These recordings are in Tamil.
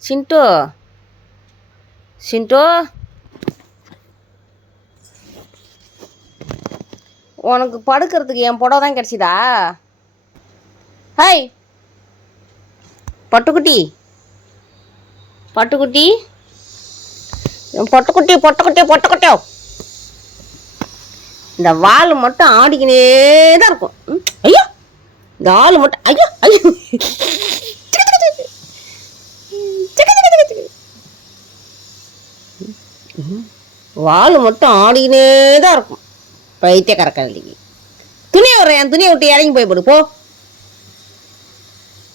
சிண்டு சிண்டு உனக்கு படுக்கிறதுக்கு என் புடவை தான் கிடச்சிதா? ஹாய் பட்டுக்குட்டி பட்டுக்குட்டி பொட்டுக்குட்டி பொட்டுக்குட்டி பொட்டுக்குட்டியோ, இந்த வால் மட்டும் ஆடிக்கினே தான் இருக்கும். ஐயோ இந்த ஆள் மட்டும் ஐயோ ஐயோ வால் மட்டும் ஆடிக்கினே தான் இருக்கும். பைத்திய கரக்கல்லிக்கு துணியை வர்றேன், என் துணியை விட்டு இறங்கி போய் போடு. போ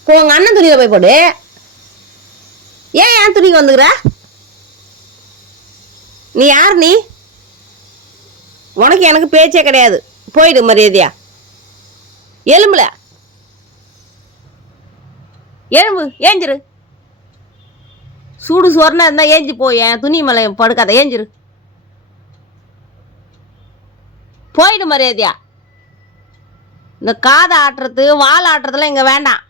போ, உங்கள் அண்ணன் துணியில் போய் போடு. ஏன் என் துணிக்கு வந்துக்கிற? நீ யார்? நீ உனக்கு எனக்கு பேச்சே கிடையாது. போயிடு மரியாதையா. எலும்புல எலும்பு ஏஞ்சிரு. சூடு சோறுனா இருந்தால் ஏஞ்சி போய் என் துணி மேலே படுக்காத. ஏஞ்சிரு. போயிடு மரியாதையா. இந்த காதை ஆட்டுறது வால் ஆட்டுறதுலாம் இங்கே வேண்டாம்.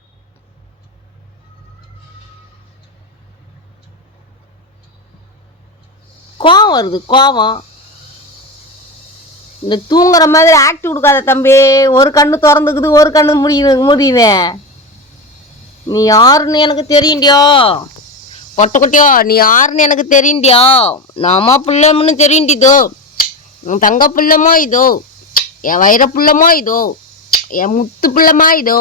கோவம் வருது கோவம். இந்த தூங்குற மாதிரி ஆக்டி கொடுக்காத தம்பி. ஒரு கண்ணு திறந்துக்குது, ஒரு கண்ணு முடியுது. நீ யாருன்னு எனக்கு தெரியுண்டியோ பொட்டுக்குட்டியோ, நீ யாருன்னு எனக்கு தெரியுண்டியோ. நான் அம்மா பிள்ளைன்னு தெரியுண்டிதோ. என் தங்க பிள்ளைமா இதோ, என் வயிற பிள்ளைமா இதோ, என் முத்து பிள்ளைமா இதோ,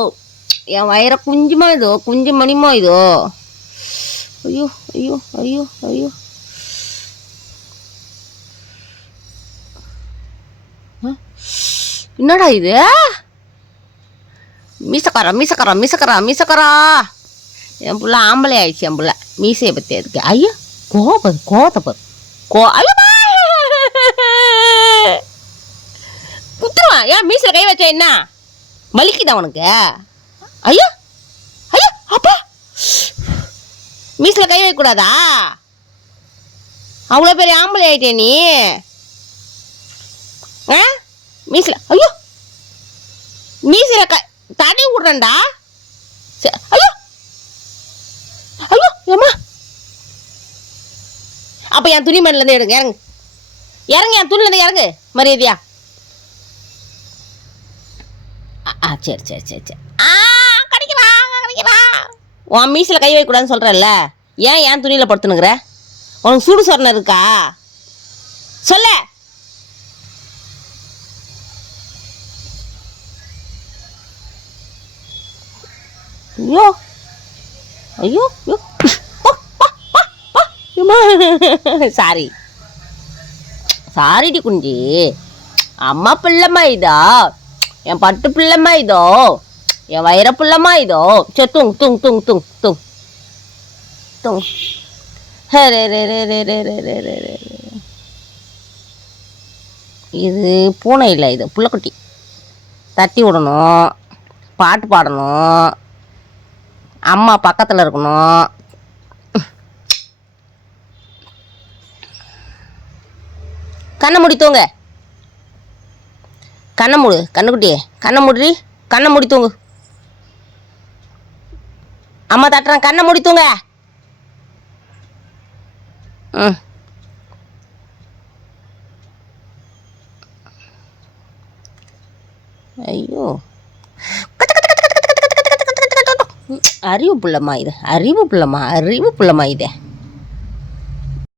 என் வயிற குஞ்சுமா இதோ, குஞ்சு மணிமா இதோ. ஐயோ ஐயோ ஐயோ ஐயோ. என்னடா இது? மீசக்காரா மீசக்காரா மீசக்காரா மீசக்காரா. என் புள்ள ஆம்பளை ஆயிடுச்சு. என் புள்ள மீசையை பற்றி அதுக்கு ஐயோ கோபது கோதப்பது ஐயோ குத்துருவான். ஏன் மீசை கை வச்சா என்ன வலிக்குதா உனக்கு? ஐயோ ஐயோ அப்பா, மீசில் கை வைக்கக்கூடாதா? அவ்வளோ பெரிய ஆம்பளை ஆயிட்டே நீ. ஆ மீசில் ஐயோ மீசில் தடை விட்றேன்டா. ஐயோ ஐயோ ஏம்மா. அப்போ என் துணி மணிலேருந்து எடுங்க. இறங்கு இறங்கு, என் துணிலேருந்து இறங்கு மரியாதையா. சரி சரி சரி சரி. கிடைக்கிறா கிடைக்கிறா. உன் மீசில் கை வைக்கக்கூடாதுன்னு சொல்கிறல்ல, ஏன் என் துணியில் படுத்துனுக்குற? உனக்கு சூடு சொரணை இருக்கா? சொல்ல. ஐயோ ஐயோ ஐயோ சாரி சாரிடி குஞ்சி. அம்மா பிள்ளைமா இதோ, என் பட்டு பிள்ளைமா இதோ, என் வயிற பிள்ளைமா இதோ. சரி தூங் தூங் தூங் தூங் தூங் தூங். ரே ரே ரே ரே ரே ரே ரே ரே ரே. இது பூனை இல்லை, இது புள்ளக்குட்டி. தட்டி விடணும், பாட்டு பாடணும், அம்மா பக்கத்தில் இருக்கணும். கண்ணை மூடி தூங்க. கண்ணை மூடு கண்ணுக்குட்டியே, கண்ணை மூடி, கண்ணை மூடி தூங்கு. அம்மா தட்டுறேன், கண்ணை மூடி தூங்க. ம் ஐயோ அறிவு பிள்ளைமா இது, அறிவு பிள்ளைமா, அறிவு பிள்ளைமா இது.